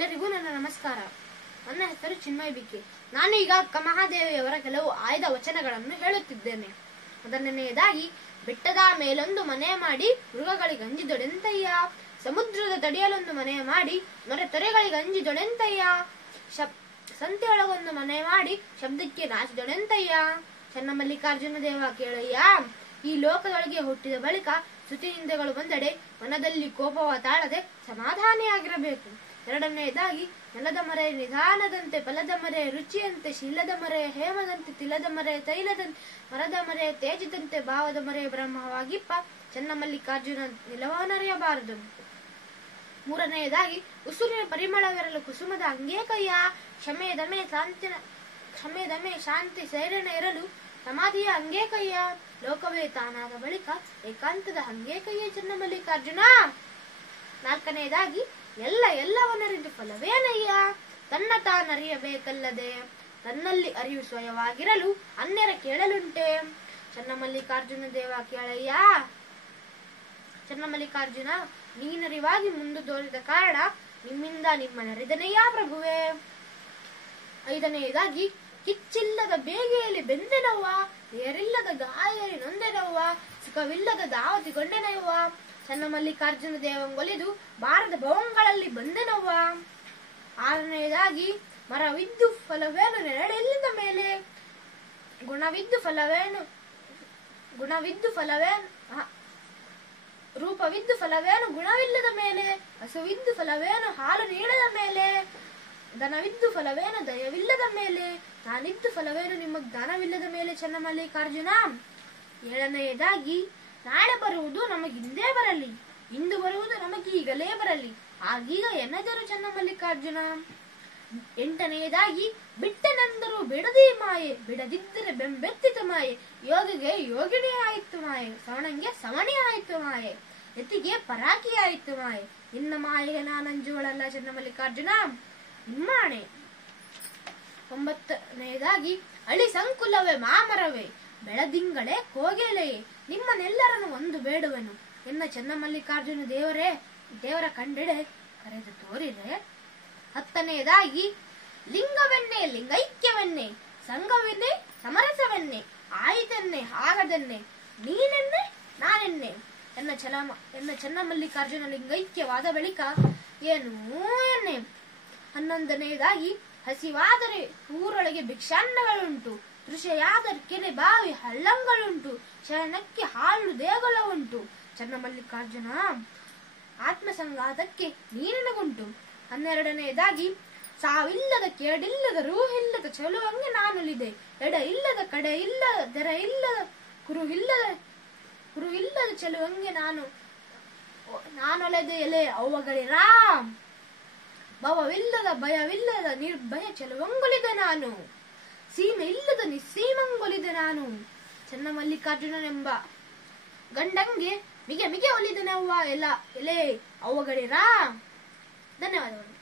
ಎಲ್ಲರಿಗೂ ನನ್ನ ನಮಸ್ಕಾರ. ನನ್ನ ಹೆಸರು ಚಿನ್ಮಯ ಬಿಕೆ. ನಾನು ಈಗ ಅಕ್ಕ ಮಹಾದೇವಿಯವರ ಕೆಲವು ಆಯ್ದ ವಚನಗಳನ್ನು ಹೇಳುತ್ತಿದ್ದೇನೆ. ಮೊದಲನೆಯದಾಗಿ, ಬೆಟ್ಟದ ಮೇಲೊಂದು ಮನೆ ಮಾಡಿ ಮೃಗಗಳಿಗೆ ಅಂಜಿದೊಡೆಂತಯ್ಯ, ಸಮುದ್ರದ ತಡಿಯಲೊಂದು ಮನೆ ಮಾಡಿ ಮೊರೆ ತೊರೆಗಳಿಗೆ ಅಂಜಿದೊಡೆಂತಯ್ಯ, ಸಂತೆಯೊಳಗೊಂದು ಮನೆ ಮಾಡಿ ಶಬ್ದಕ್ಕೆ ನಾಚಿದೊಡೆಂತಯ್ಯ. ಚನ್ನಮಲ್ಲಿಕಾರ್ಜುನ ದೇವ ಕೇಳಯ್ಯ, ಈ ಲೋಕದೊಳಗೆ ಹುಟ್ಟಿದ ಬಳಿಕ ಸ್ತುತಿನಿಂದೆಗಳು ಬಂದಡೆ ಮನದಲ್ಲಿ ಕೋಪವ ತಾಳದೆ ಸಮಾಧಾನಿಯಾಗಿರಬೇಕು. ಎರಡನೆಯದಾಗಿ, ನೆಲದ ಮರೆ ನಿಧಾನದಂತೆ, ಫಲದ ಮರೆ ರುಚಿಯಂತೆ, ಶೀಲದ ಮರೆ ಹೇಮದಂತೆ, ತಿಲದ ಮರೆ ತೈಲದಂತೆ, ಮರದ ಮರೆ ತೇಜದಂತೆ, ಭಾವದ ಮರೆ ಬ್ರಹ್ಮವಾಗಿಪ್ಪ ಚನ್ನಮಲ್ಲಿಕಾರ್ಜುನ ನಿಲವನರಿಯಬಾರದು. ಮೂರನೆಯದಾಗಿ, ಉಸುರಿನ ಪರಿಮಳವಿರಲು ಕುಸುಮದ ಅಂಗೇಕಯ್ಯ, ಕ್ಷಮೆ ದಮೆ ಶಾಂತಿ ಸೈರಣ ಇರಲು ಸಮಾಧಿಯ ಅಂಗೇಕಯ್ಯ, ಲೋಕವೇ ತಾನಾದ ಬಳಿಕ ಏಕಾಂತದ ಅಂಗೇಕಯ್ಯ ಚನ್ನಮಲ್ಲಿಕಾರ್ಜುನ. ನಾಲ್ಕನೆಯದಾಗಿ, ಎಲ್ಲವನ್ನರಿದು ಫಲವೇನಯ್ಯ, ತನ್ನ ತಾನರಿಯಬೇಕಲ್ಲದೆ ತನ್ನಲ್ಲಿ ಅರಿವು ಸ್ವಯವಾಗಿರಲು ಅನ್ಯರ ಕೇಳಲುಂಟೆ. ಚನ್ನಮಲ್ಲಿಕಾರ್ಜುನ ದೇವ ಕೇಳಯ್ಯ, ಚನ್ನಮಲ್ಲಿಕಾರ್ಜುನ ನೀನರಿವಾಗಿ ಮುಂದೆ ತೋರಿದ ಕಾರಣ ನಿಮ್ಮಿಂದ ನಿಮ್ಮನರಿದನೆಯಾ ಪ್ರಭುವೆ. ಐದನೆಯದಾಗಿ, ಕಿಚ್ಚಿಲ್ಲದ ಬೇಗೆಯಲ್ಲಿ ಬೆಂದೆನವ್ವ, ಏರಿಲ್ಲದ ಗಾಯರಿ ನೊಂದೆನವ್ವ, ಸುಖವಿಲ್ಲದ ದಾವತಿಗೊಂಡೆನವ್ವ, ಚನ್ನಮಲ್ಲಿಕಾರ್ಜುನ ದೇವಂಗೊಲಿದು ಬಾರದ ಭವಂಗಳಲ್ಲಿ ಬಂದೆನವ್ವ. ಆರನೆಯದಾಗಿ, ಮರವಿದ್ದು ಫಲವೇನು ನೆರಳಿಲ್ಲದ ಮೇಲೆ, ರೂಪವಿದ್ದು ಫಲವೇನು ಗುಣವಿಲ್ಲದ ಮೇಲೆ, ಹಸುವಿದ್ದು ಫಲವೇನು ಹಾಲು ನೀಡದ ಮೇಲೆ, ಧನವಿದ್ದು ಫಲವೇನು ದಯವಿಲ್ಲದ ಮೇಲೆ, ನಾನಿದ್ದು ಫಲವೇನು ನಿಮ್ಮ ಜ್ಞಾನವಿಲ್ಲದ ಮೇಲೆ ಚನ್ನಮಲ್ಲಿಕಾರ್ಜುನ. ಏಳನೆಯದಾಗಿ, ನಾಳೆ ಬರುವುದು ನಮಗಿಂದೇ ಬರಲಿ, ಇಂದು ಬರುವುದು ನಮಗೀಗಲೇ ಬರಲಿ, ಆಗೀಗ ಎನ್ನದರು ಚನ್ನಮಲ್ಲಿಕಾರ್ಜುನ. ಎಂಟನೆಯದಾಗಿ, ಬಿಟ್ಟನೆಂದರೂ ಬಿಡದಿ ಮಾಯೆ, ಬಿಡದಿದ್ದರೆ ಬೆಂಬೆತ್ತಿತ ಮಾಯೆ, ಯೋಗಿಗೆ ಯೋಗಿನಿ ಆಯಿತು ಮಾಯೆ, ಸವಣಂಗೆ ಸವಣಿ ಆಯಿತು ಮಾಯೆ, ಯತಿಗೆ ಪರಾಕಿ ಆಯಿತು ಮಾಯೆ, ನಿನ್ನ ಮಾಯೆಗೆ ನಾನಂಜುವಳಲ್ಲ ಚನ್ನಮಲ್ಲಿಕಾರ್ಜುನ, ನಿಮ್ಮಾಣೆ. ಒಂಬತ್ತನೆಯದಾಗಿ, ಅಳಿ ಸಂಕುಲವೇ ಮಾಮರವೇ, ಬೆಳದಿಂಗಳೇ ಕೋಗೆಲೆಯೇ, ನಿಮ್ಮನ್ನೆಲ್ಲರನ್ನು ಒಂದು ಬೇಡುವೆನು, ಎನ್ನ ಚನ್ನಮಲ್ಲಿಕಾರ್ಜುನ ದೇವರ ಕಂಡೆಡೆ ಕರೆದು ತೋರಿರೆ. ಹತ್ತನೆಯದಾಗಿ, ಲಿಂಗವೆನ್ನೆ ಲಿಂಗೈಕ್ಯವೆನ್ನೆ, ಸಂಘವೆನ್ನೆ ಸಮರಸವೆನ್ನೆ, ಆಯಿತೆನ್ನೆ ಆಗದೆನ್ನೆ, ನೀನೆನ್ನೆ ನಾನೆನ್ನೆ, ಎನ್ನ ಚನ್ನಮಲ್ಲಿಕಾರ್ಜುನ ಲಿಂಗೈಕ್ಯವಾದ ಬಳಿಕ ಏನೂ ಎನ್ನೆ. 11ನೆಯದಾಗಿ, ಹಸಿವಾದರೆ ಊರೊಳಗೆ ಭಿಕ್ಷಾನ್ನಗಳುಂಟು, ತೃಷೆಯಾದರೆ ಕೆರೆ ಬಾವಿ ಹಳ್ಳಂಗಳುಂಟು, ಶರಣಕ್ಕೆ ಹಾಳು ದೇಗುಲ ಉಂಟು, ಚನ್ನಮಲ್ಲಿಕಾರ್ಜುನ ಆತ್ಮಸಂಘಾತಕ್ಕೆ ನೀರಿನಗುಂಟು. 12ನೆಯದಾಗಿ, ಸಾವಿಲ್ಲದ ಕೇಡಿಲ್ಲದ ರೂಹಿಲ್ಲದ ಚಲುವಂಗೆ ನಾನುಲಿದೆ, ಎಡ ಇಲ್ಲದ ಕಡೆ ಇಲ್ಲದ ದೆರ ಇಲ್ಲದ ಕುರು ಇಲ್ಲದ ಚೆಲುವಂಗೆ ನಾನೊಲೆದೆ ಎಲೆ ಅವ್ವಗಳಿರಾ, ಭವವಿಲ್ಲದ ಭಯವಿಲ್ಲದ ನಿರ್ಭಯ ಚೆಲುವಂಗೊಲಿದೆ ನಾನು, ಸೀಮೆ ಇಲ್ಲದ ನಿಸ್ಸೀಮಂಗೊಲಿದೆ ನಾನು, ಚನ್ನಮಲ್ಲಿಕಾರ್ಜುನನೆಂಬ ಗಂಡಂಗೆ ಮಿಗೆ ಒಲಿದನವ್ವ ಎಲೆ ಅವ್ವಗಳಿರಾ. ಧನ್ಯವಾದಗಳು.